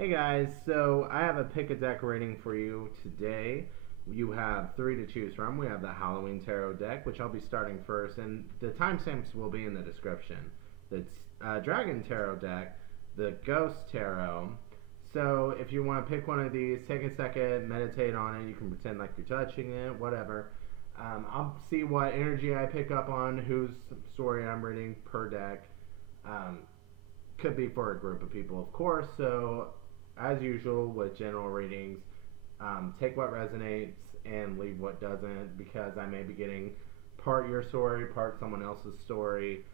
Hey guys, so I have a pick a deck rating for you today. You have three to choose from. We have the Halloween Tarot deck, which I'll be starting first, and the timestamps will be in the description. The Dragon Tarot deck, the Ghost Tarot. So if you want to pick one of these, take a second, meditate on it. You can pretend like you're touching it, whatever. I'll see what energy I pick up on, whose story I'm reading per deck. Could be for a group of people, of course. So as usual with general readings, take what resonates and leave what doesn't, because I may be getting part your story, part someone else's story.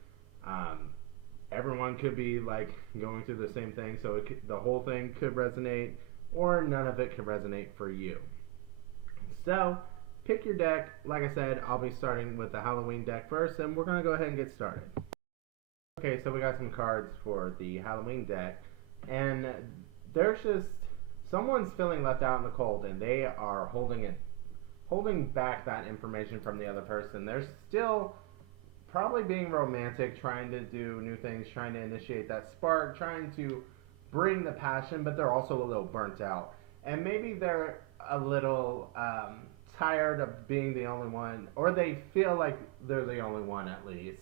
Everyone could be like going through the same thing, so the whole thing could resonate, or none of it could resonate for you. So pick your deck. Like I said, I'll be starting with the Halloween deck first, and we're going to go ahead and get started. Okay, so we got some cards for the Halloween deck, and there's just someone's feeling left out in the cold, and they are holding back that information from the other person. They're still probably being romantic, trying to do new things, trying to initiate that spark, trying to bring the passion, but they're also a little burnt out, and maybe they're a little tired of being the only one, or they feel like they're the only one at least.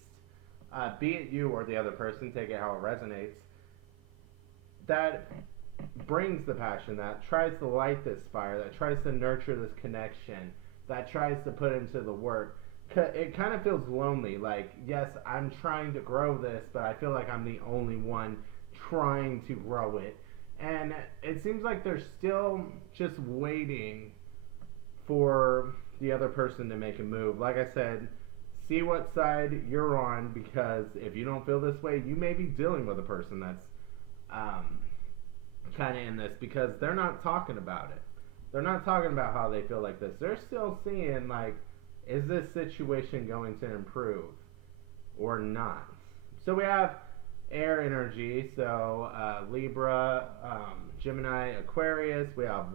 Be it you or the other person, take it how it resonates. That brings the passion, that tries to light this fire, that tries to nurture this connection, that tries to put into the work. It kind of feels lonely, like, yes, I'm trying to grow this, but I feel like I'm the only one trying to grow it. And it seems like they're still just waiting for the other person to make a move. Like I said, see what side you're on, because if you don't feel this way, you may be dealing with a person that's kind of in this, because they're not talking about it. They're not talking about how they feel like this. They're still seeing, like, is this situation going to improve or not? So we have air energy, so Libra, Gemini, Aquarius. We have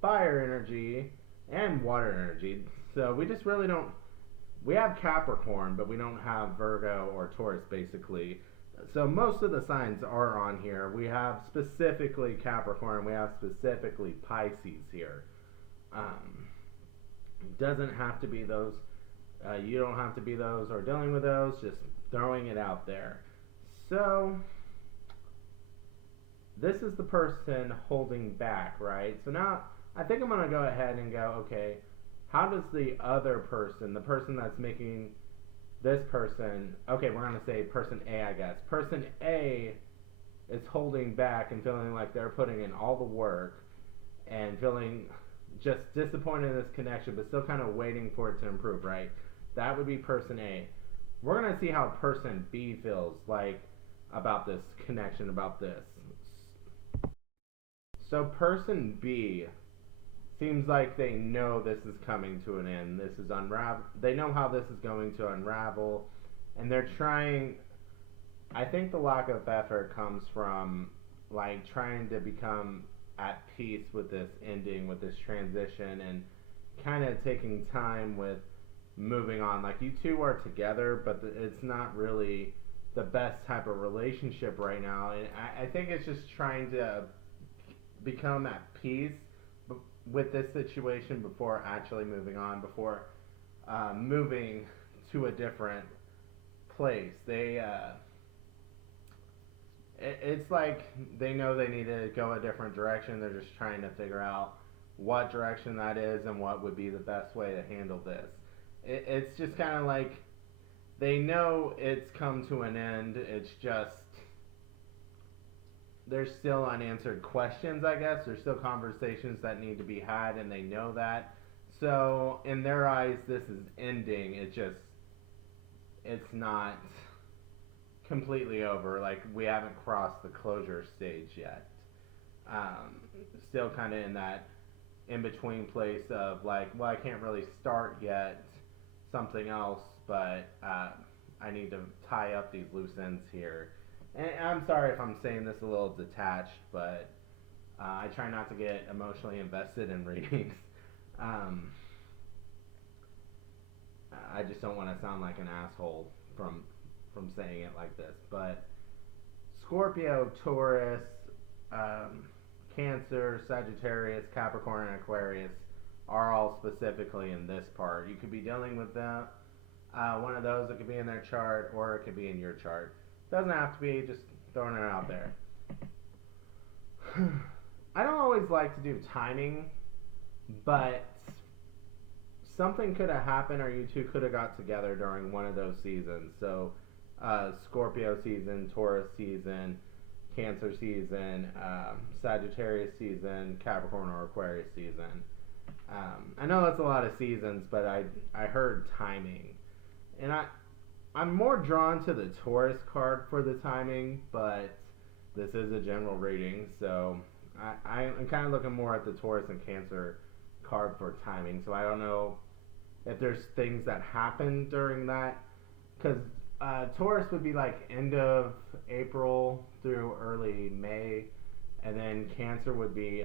fire energy and water energy. So we just really don't. We have Capricorn, but we don't have Virgo or Taurus, basically. So most of the signs are on here. We have specifically Capricorn. We have specifically Pisces here. Doesn't have to be those. You don't have to be those or dealing with those. Just throwing it out there. So this is the person holding back, right? So now I think I'm going to go ahead and go, okay, how does the other person, the person that's making this person, okay, we're going to say person A, I guess. Person A is holding back and feeling like they're putting in all the work and feeling just disappointed in this connection, but still kind of waiting for it to improve, right? That would be person A. We're going to see how person B feels like about this connection, about this. So person B seems like they know this is coming to an end. This is they know how this is going to unravel, and they're trying. I think the lack of effort comes from like trying to become at peace with this ending, with this transition, and kind of taking time with moving on. Like, you two are together, but it's not really the best type of relationship right now, and I think it's just trying to become at peace with this situation before actually moving on, before moving to a different place. It's like they know they need to go a different direction. They're just trying to figure out what direction that is and what would be the best way to handle this. It's just kind of like they know it's come to an end. It's just there's still unanswered questions, I guess. There's still conversations that need to be had, and they know that. So in their eyes, this is ending. It's not completely over. Like, we haven't crossed the closure stage yet. Still kind of in that in-between place of like, well, I can't really start yet something else, but I need to tie up these loose ends here. And I'm sorry if I'm saying this a little detached, but I try not to get emotionally invested in readings. I just don't want to sound like an asshole from saying it like this. But Scorpio, Taurus, Cancer, Sagittarius, Capricorn, and Aquarius are all specifically in this part. You could be dealing with them, one of those. It could be in their chart, or it could be in your chart. Doesn't have to be, just throwing it out there. I don't always like to do timing, but something could have happened, or you two could have got together during one of those seasons. So, Scorpio season, Taurus season, Cancer season, Sagittarius season, Capricorn or Aquarius season. I know that's a lot of seasons, but I heard timing, and I'm more drawn to the Taurus card for the timing, but this is a general reading, so I'm kind of looking more at the Taurus and Cancer card for timing. So I don't know if there's things that happen during that, because Taurus would be like end of April through early May, and then Cancer would be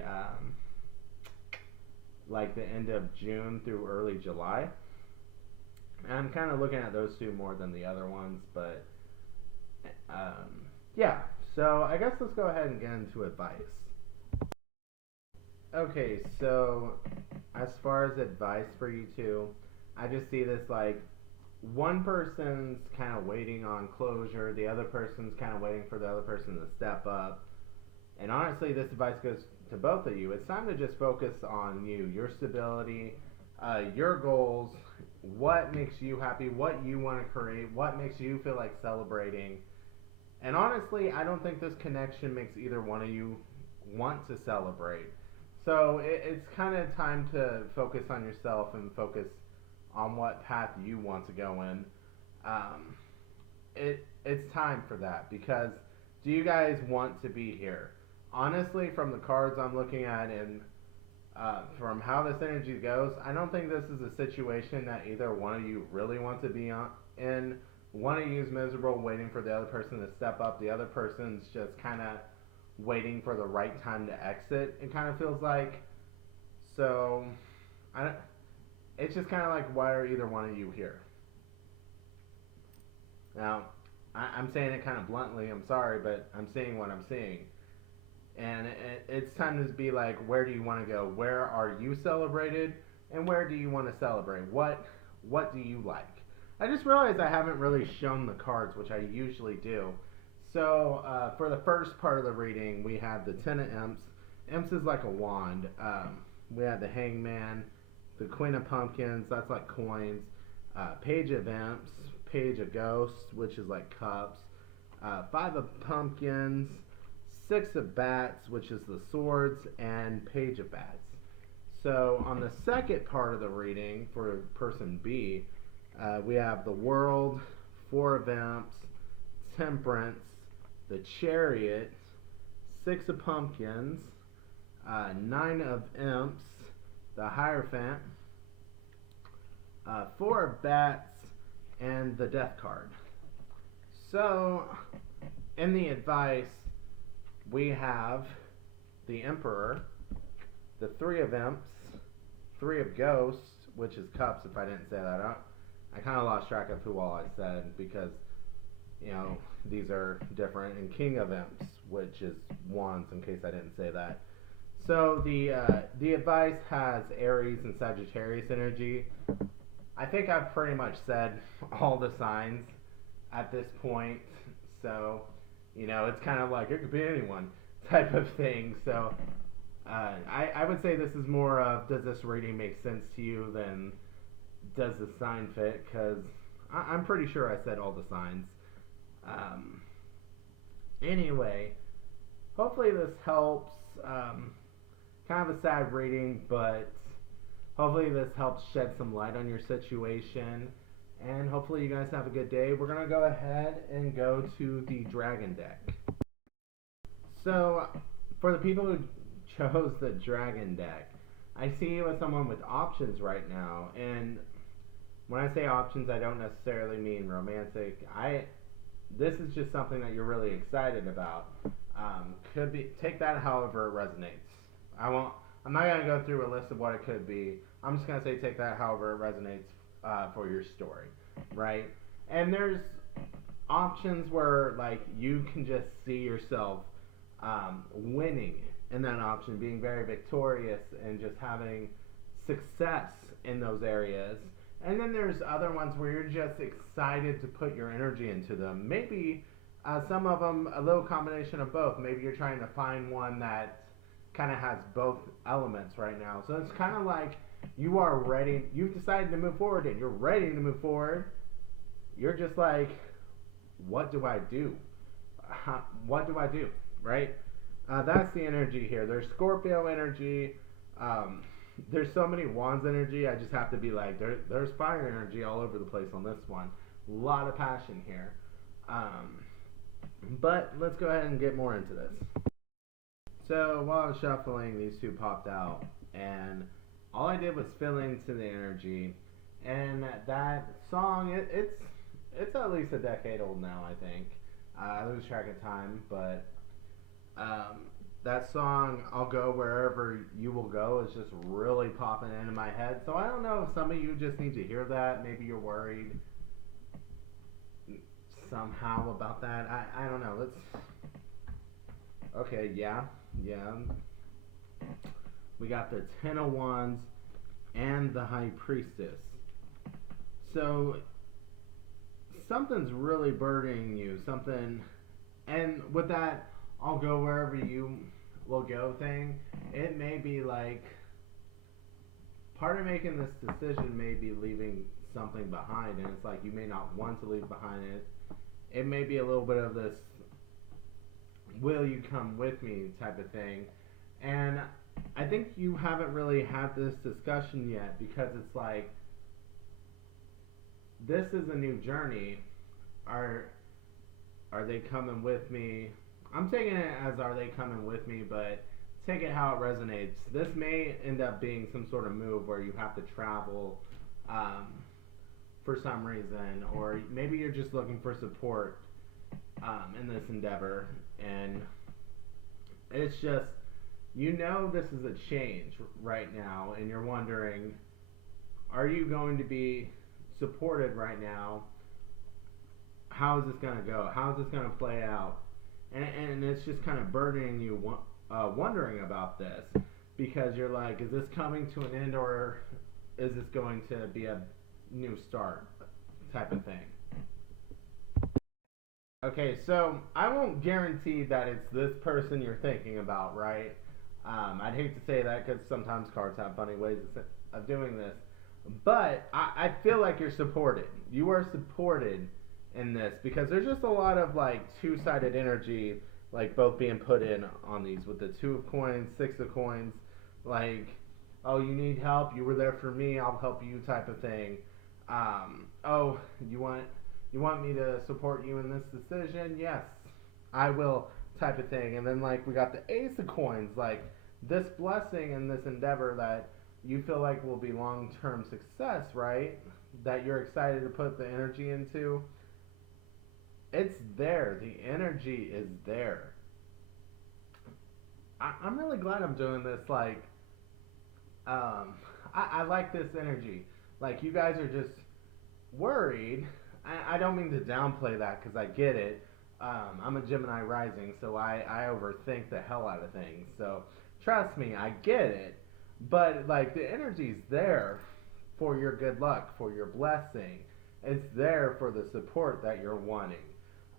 like the end of June through early July. And I'm kind of looking at those two more than the other ones, but yeah. So I guess let's go ahead and get into advice. Okay, so as far as advice for you two, I just see this like one person's kind of waiting on closure, the other person's kind of waiting for the other person to step up. And honestly, this advice goes to both of you. It's time to just focus on you, your stability, your goals, what makes you happy, what you want to create, what makes you feel like celebrating. And honestly, I don't think this connection makes either one of you want to celebrate. So it's kind of time to focus on yourself and focus on what path you want to go in. It's time for that, because do you guys want to be here? Honestly, from the cards I'm looking at and from how this energy goes, I don't think this is a situation that either one of you really want to be in. One of you is miserable, waiting for the other person to step up. The other person's just kind of waiting for the right time to exit. It kind of feels like. So, it's just kind of like, why are either one of you here? Now, I'm saying it kind of bluntly. I'm sorry, but I'm seeing what I'm seeing. And it's time to be like, where do you want to go? Where are you celebrated? And where do you want to celebrate? What do you like? I just realized I haven't really shown the cards, which I usually do. So for the first part of the reading, we have the Ten of Imps. Imps is like a wand. We have the Hangman, the Queen of Pumpkins, that's like coins. Page of Imps, Page of Ghosts, which is like cups. Five of Pumpkins, Six of Bats, which is the swords, and Page of Bats. So on the second part of the reading, for person B, we have the World, Four of Imps, Temperance, the Chariot, Six of Pumpkins, Nine of Imps, the Hierophant, Four of Bats, and the Death card. So, in the advice, we have the Emperor, the Three of Imps, Three of Ghosts, which is cups if I didn't say that out. I kind of lost track of who all I said because, these are different. And King of Imps, which is wands, in case I didn't say that. So the advice has Aries and Sagittarius energy. I think I've pretty much said all the signs at this point. So, it's kind of like it could be anyone type of thing. So I would say this is more of, does this reading make sense to you than does the sign fit? Because I'm pretty sure I said all the signs. Anyway, hopefully this helps. Kind of a sad reading, but hopefully this helps shed some light on your situation. And hopefully you guys have a good day. We're going to go ahead and go to the Dragon deck. So, for the people who chose the Dragon deck, I see you as someone with options right now. And when I say options, I don't necessarily mean romantic. This is just something that you're really excited about. Could be, take that however it resonates. I'm not going to go through a list of what it could be. I'm just going to say take that however it resonates for your story, right? And there's options where, like, you can just see yourself winning in that option, being very victorious and just having success in those areas. And then there's other ones where you're just excited to put your energy into them. Maybe some of them a little combination of both. Maybe you're trying to find one that kind of has both elements right now. So it's kind of like you are ready. You've decided to move forward, and you're ready to move forward. You're just like, what do I do? What do I do? Right? That's the energy here. There's Scorpio energy. There's so many wands energy. I just have to be like, there's fire energy all over the place on this one. A lot of passion here. But let's go ahead and get more into this. So while I was shuffling, these two popped out, and all I did was fill into the energy. And that song, it's at least a decade old now, I think. I lose track of time, but that song, I'll Go Wherever You Will Go, is just really popping into my head. So I don't know if some of you just need to hear that. Maybe you're worried somehow about that. I don't know. Okay, yeah. We got the Ten of Wands and the High Priestess. So something's really burdening you. And with that I'll go wherever you will go thing, it may be like part of making this decision may be leaving something behind, and it's like you may not want to leave behind it. It may be a little bit of this will you come with me type of thing. And I think you haven't really had this discussion yet, because it's like, this is a new journey. Are they coming with me? I'm taking it as, are they coming with me, but take it how it resonates. This may end up being some sort of move where you have to travel for some reason, or maybe you're just looking for support in this endeavor, and it's just, this is a change right now, and you're wondering, are you going to be supported right now? How is this going to go? How is this going to play out? And it's just kind of burdening you, wondering about this, because you're like, is this coming to an end, or is this going to be a new start type of thing? Okay, so I won't guarantee that it's this person you're thinking about, right? I'd hate to say that, because sometimes cards have funny ways of doing this. But I feel like you're supported. You are supported in this, because there's just a lot of like two-sided energy, like both being put in on these, with the Two of Coins, Six of Coins, like, oh, you need help, you were there for me, I'll help you type of thing. Oh, you want me to support you in this decision? Yes, I will, type of thing. And then like we got the Ace of Coins, like this blessing and this endeavor that you feel like will be long-term success, right? That you're excited to put the energy into. It's there. The energy is there. I'm really glad I'm doing this. Like, I like this energy. Like, you guys are just worried. I don't mean to downplay that, because I get it. I'm a Gemini rising, so I overthink the hell out of things. So trust me, I get it. But like, the energy's there for your good luck, for your blessing. It's there for the support that you're wanting.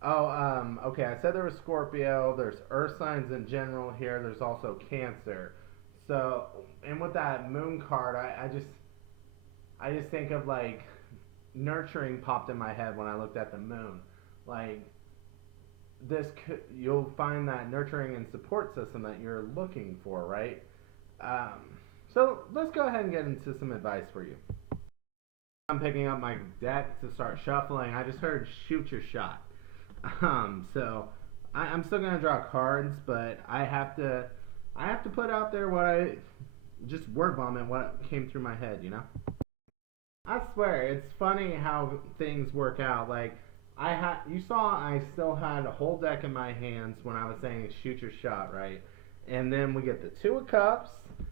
Oh, okay, I said there was Scorpio, there's earth signs in general here, there's also Cancer. So, and with that moon card, I just think of like, nurturing popped in my head when I looked at the moon. Like, you'll find that nurturing and support system that you're looking for, right? So let's go ahead and get into some advice for you. I'm picking up my deck to start shuffling. I just heard shoot your shot. So I'm still gonna draw cards, but I have to put out there what I just word vomit what came through my head, I swear, it's funny how things work out. Like, you saw I still had a whole deck in my hands when I was saying shoot your shot, right? And then we get the Two of Cups,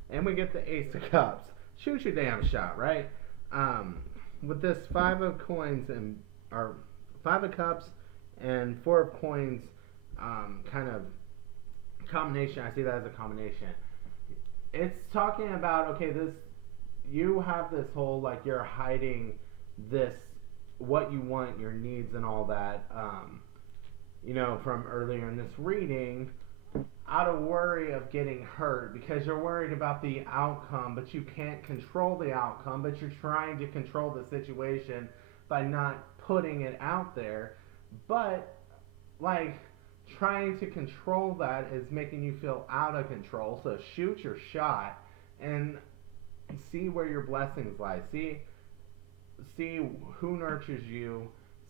and we get the Ace of Cups. Shoot your damn shot, right? With this Five of Coins or Five of Cups and Four of Coins, kind of combination. I see that as a combination. It's talking about, okay, this, you have this whole, like, you're hiding this, what you want, your needs and all that, from earlier in this reading, out of worry of getting hurt because you're worried about the outcome, but you can't control the outcome, but you're trying to control the situation by not putting it out there. But, like, trying to control that is making you feel out of control. So shoot your shot and see where your blessings lie. See who nurtures you,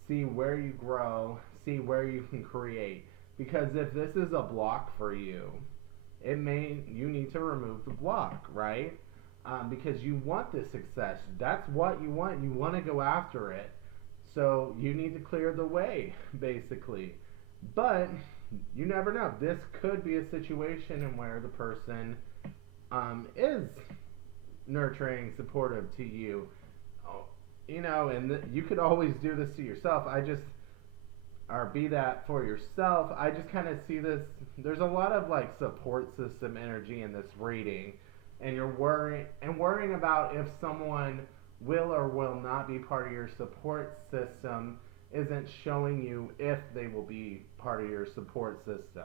see where you grow, see where you can create. Because if this is a block for you, you need to remove the block, right? Because you want this success. That's what you want. You want to go after it. So you need to clear the way, basically. But you never know. This could be a situation in where the person is nurturing, supportive to you. And you could always do this to yourself. Or be that for yourself. I just kind of see this. There's a lot of like support system energy in this reading, and you're worrying about if someone will or will not be part of your support system isn't showing you if they will be part of your support system.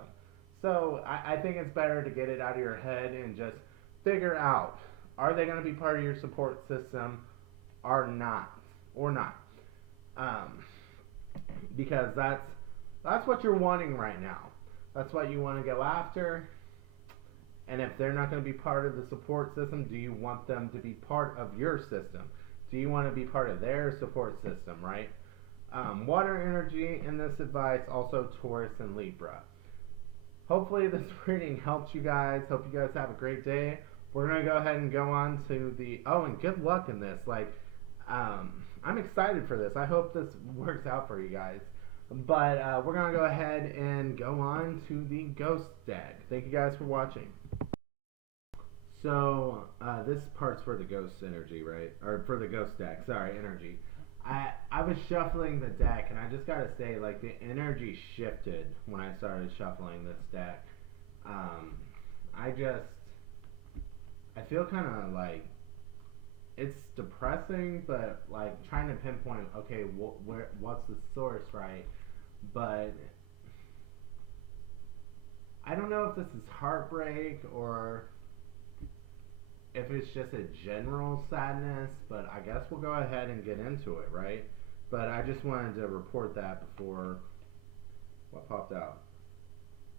So I think it's better to get it out of your head and just figure out, are they going to be part of your support system or not? Because that's what you're wanting right now. That's what you want to go after. And if they're not going to be part of the support system, do you want them to be part of your system? Do you want to be part of their support system, right? Water energy in this advice, also Taurus and Libra. Hopefully this reading helped you guys. Hope you guys have a great day. We're going to go ahead and go on to and good luck in this. I'm excited for this. I hope this works out for you guys. But we're going to go ahead and go on to the ghost deck. Thank you guys for watching. So, this part's for the ghost energy, right? Or for the ghost deck, sorry, energy. I was shuffling the deck, and I just gotta say, like, the energy shifted when I started shuffling this deck. I feel kind of like, it's depressing, but like trying to pinpoint, okay, what's the source, right? But I don't know if this is heartbreak or if it's just a general sadness, but I guess we'll go ahead and get into it, right? But I just wanted to report that before what popped out.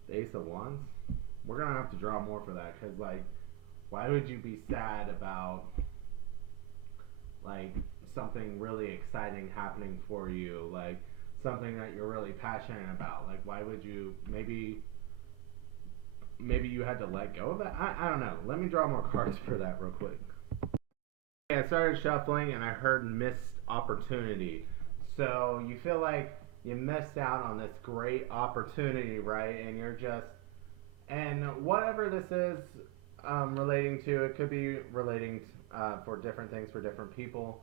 The Ace of Wands? We're going to have to draw more for that, because, like, why would you be sad about, like, something really exciting happening for you, like, something that you're really passionate about? Like, why would you, maybe you had to let go of that? I don't know. Let me draw more cards for that real quick. Okay, I started shuffling and I heard missed opportunity. So you feel like you missed out on this great opportunity, right? And whatever this is relating to, it could be relating for different things for different people.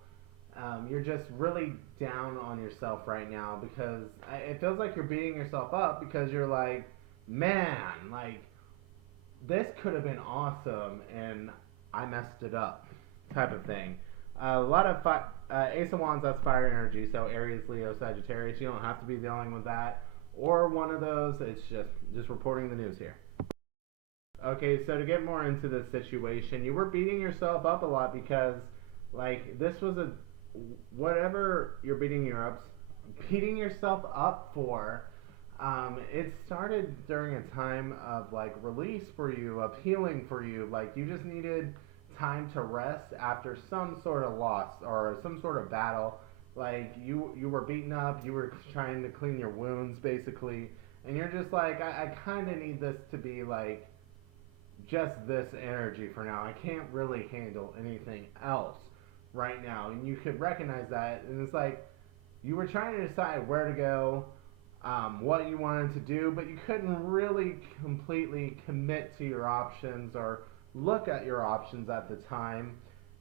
You're just really down on yourself right now because it feels like you're beating yourself up because you're like, man, like, this could have been awesome and I messed it up, type of thing. A lot of Ace of Wands, that's fire energy, so Aries, Leo, Sagittarius. You don't have to be dealing with that or one of those. It's just reporting the news here. Okay, so to get more into this situation, you were beating yourself up a lot because, like, this was whatever you're beating yourself up for. It started during a time of, like, release for you, of healing for you. Like, you just needed time to rest after some sort of loss or some sort of battle. Like, you were beaten up, you were trying to clean your wounds, basically, and you're just like, I kind of need this to be, like, just this energy for now. I can't really handle anything else right now. And you could recognize that, and it's like, you were trying to decide where to go, what you wanted to do, but you couldn't really completely commit to your options or look at your options at the time.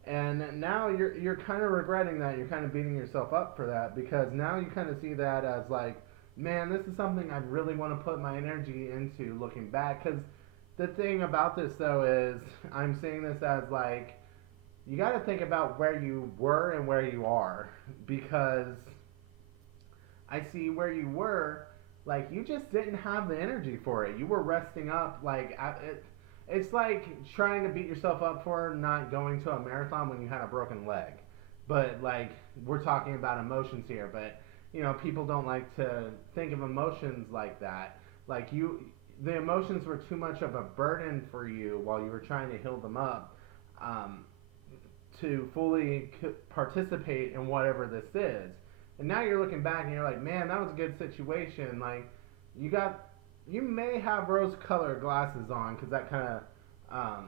And now you're kind of regretting that. You're kind of beating yourself up for that because now you kind of see that as like, man, this is something I really want to put my energy into looking back, because the thing about this though is I'm seeing this as like you got to think about where you were and where you are, because I see where you were, like you just didn't have the energy for it. You were resting up, like it's like trying to beat yourself up for not going to a marathon when you had a broken leg. But like we're talking about emotions here, but people don't like to think of emotions like that. Like the emotions were too much of a burden for you while you were trying to heal them up. Um, to fully participate in whatever this is. And now you're looking back and you're like, man, that was a good situation. Like, you got, you may have rose-colored glasses on because that kind of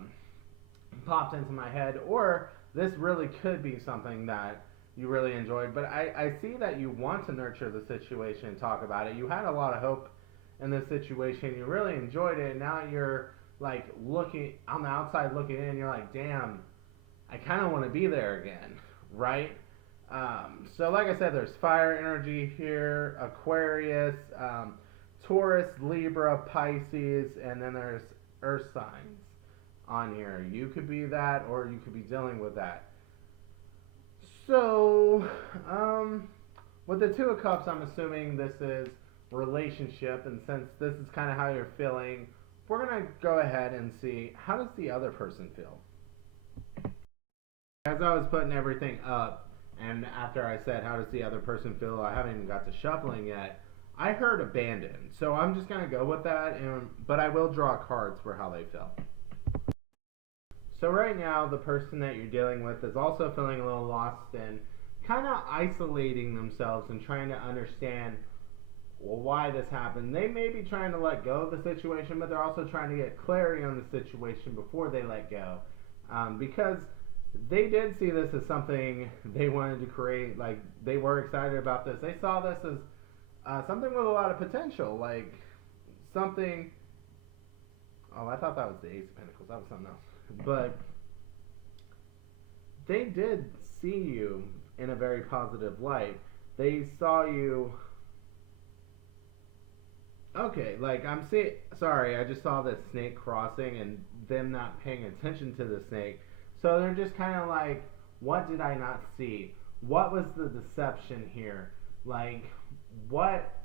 popped into my head, or this really could be something that you really enjoyed. But I see that you want to nurture the situation and talk about it. You had a lot of hope in this situation. You really enjoyed it. And now you're like looking on the outside looking in. You're like, damn, I kind of want to be there again, right? So like I said, there's fire energy here, Aquarius, Taurus, Libra, Pisces, and then there's earth signs on here. You could be that, or you could be dealing with that. So, with the Two of Cups, I'm assuming this is relationship, and since this is kind of how you're feeling, we're going to go ahead and see, how does the other person feel? As I was putting everything up, and after I said, how does the other person feel, I haven't even got to shuffling yet, I heard abandoned. So I'm just going to go with that, but I will draw cards for how they feel. So right now, the person that you're dealing with is also feeling a little lost and kind of isolating themselves and trying to understand, well, why this happened. They may be trying to let go of the situation, but they're also trying to get clarity on the situation before they let go. Because they did see this as something they wanted to create. Like, they were excited about this. They saw this as something with a lot of potential. Like, something... Oh, I thought that was the Ace of Pentacles. That was something else. But they did see you in a very positive light. They saw you... Okay, like, sorry, I just saw this snake crossing and them not paying attention to the snake. So they're just kind of like, what did I not see? What was the deception here? Like, what?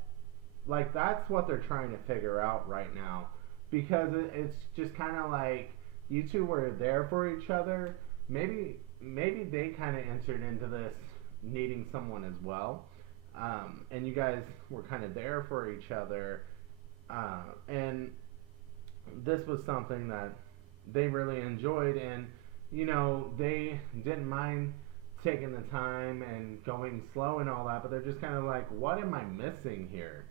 Like, that's what they're trying to figure out right now. Because it's just kind of like, you two were there for each other. Maybe they kind of entered into this needing someone as well. And you guys were kind of there for each other. And this was something that they really enjoyed, and they didn't mind taking the time and going slow and all that, but they're just kind of like, what am I missing here?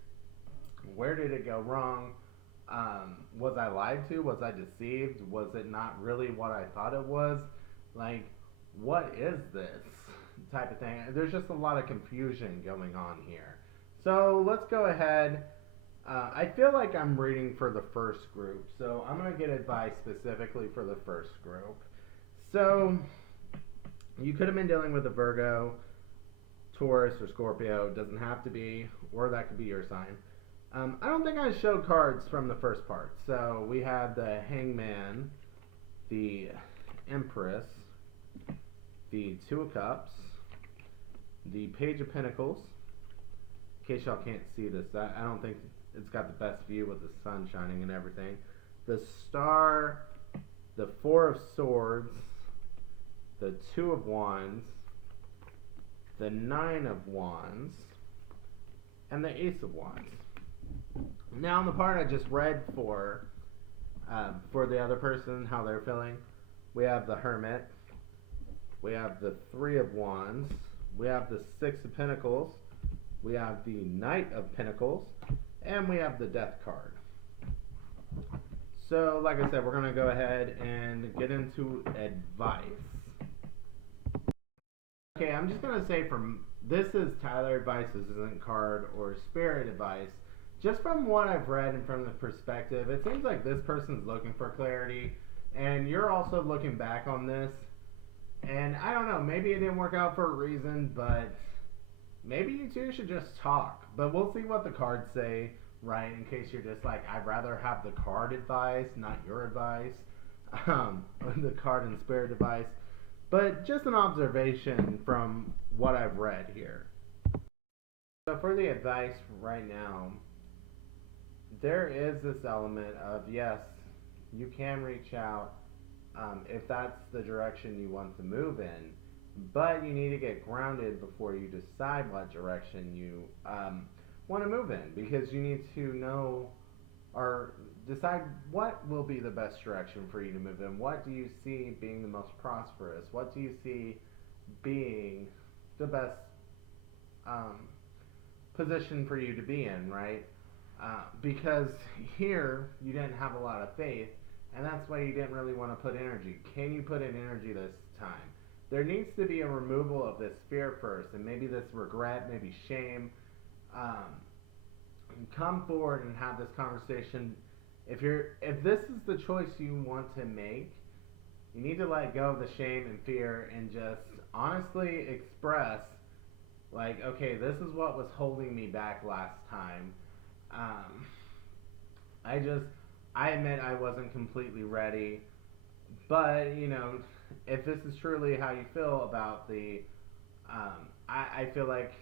Where did it go wrong? Was I lied to? Was I deceived? Was it not really what I thought it was? Like, what is this type of thing? There's just a lot of confusion going on here. So let's go ahead. I feel like I'm reading for the first group, so I'm going to get advice specifically for the first group. So, you could have been dealing with a Virgo, Taurus, or Scorpio. It doesn't have to be, or that could be your sign. I don't think I showed cards from the first part. So, we had the Hangman, the Empress, the Two of Cups, the Page of Pentacles. In case y'all can't see this, I don't think it's got the best view with the sun shining and everything. The Star, the Four of Swords, the Two of Wands, the Nine of Wands, and the Ace of Wands. Now, in the part I just read for the other person, how they're feeling, we have the Hermit, we have the Three of Wands, we have the Six of Pentacles, we have the Knight of Pentacles, and we have the Death card. So, like I said, we're going to go ahead and get into advice. Okay, I'm just going to say this is Tyler advice. This isn't card or spirit advice. Just from what I've read and from the perspective, it seems like this person's looking for clarity, and you're also looking back on this. And I don't know, maybe it didn't work out for a reason, but maybe you two should just talk. But we'll see what the cards say right? In case you're just like, I'd rather have the card advice, not your advice, the card and spirit advice, but just an observation from what I've read here. So for the advice right now, there is this element of yes, you can reach out if that's the direction you want to move in, but you need to get grounded before you decide what direction you want to move in, because you need to know or decide what will be the best direction for you to move in. What do you see being the most prosperous? What do you see being the best um, position for you to be in, right? Because here you didn't have a lot of faith, and that's why you didn't really want to put energy. Can you put in energy this time? There needs to be a removal of this fear first, and maybe this regret, maybe shame. Um, Come forward and have this conversation. If this is the choice you want to make, you need to let go of the shame and fear and just honestly express, like, okay, this is what was holding me back last time. Um, I just, I admit I wasn't completely ready, but if this is truly how you feel about I feel like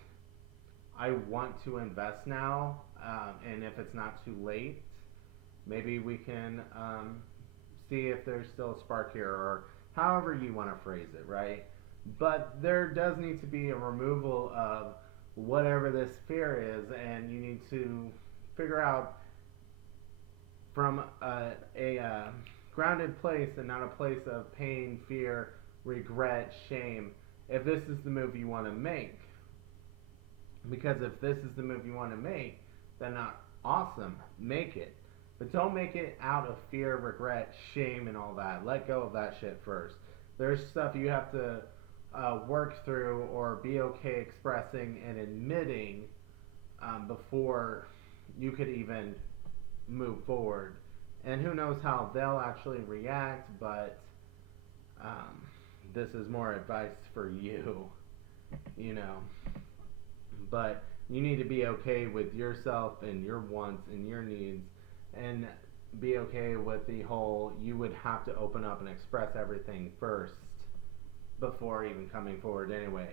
I want to invest now, and if it's not too late, maybe we can see if there's still a spark here, or however you want to phrase it, right? But there does need to be a removal of whatever this fear is, and you need to figure out from a grounded place and not a place of pain, fear, regret, shame, if this is the move you want to make. Because if this is the move you want to make, then awesome, make it. But don't make it out of fear, regret, shame, and all that. Let go of that shit first. There's stuff you have to work through or be okay expressing and admitting before you could even move forward. And who knows how they'll actually react, but this is more advice for you, you know. But you need to be okay with yourself and your wants and your needs, and be okay with the whole you would have to open up and express everything first before even coming forward anyway.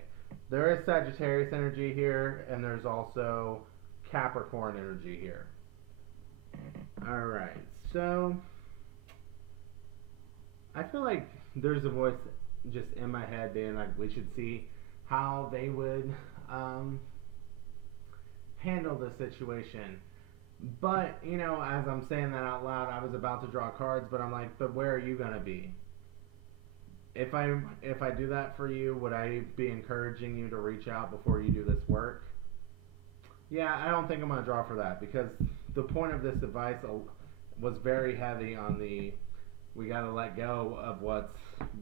There is Sagittarius energy here, and there's also Capricorn energy here. Alright, so I feel like there's a voice just in my head being like, we should see how they would handle the situation. But, as I'm saying that out loud, I was about to draw cards, but I'm like, but where are you going to be? If I do that for you, would I be encouraging you to reach out before you do this work? Yeah, I don't think I'm going to draw for that, because the point of this advice was very heavy on we got to let go of what's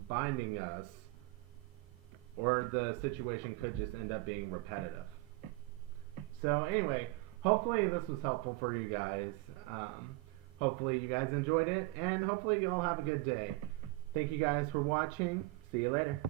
binding us, or the situation could just end up being repetitive. So anyway, hopefully this was helpful for you guys. Hopefully you guys enjoyed it, and hopefully you all have a good day. Thank you guys for watching. See you later.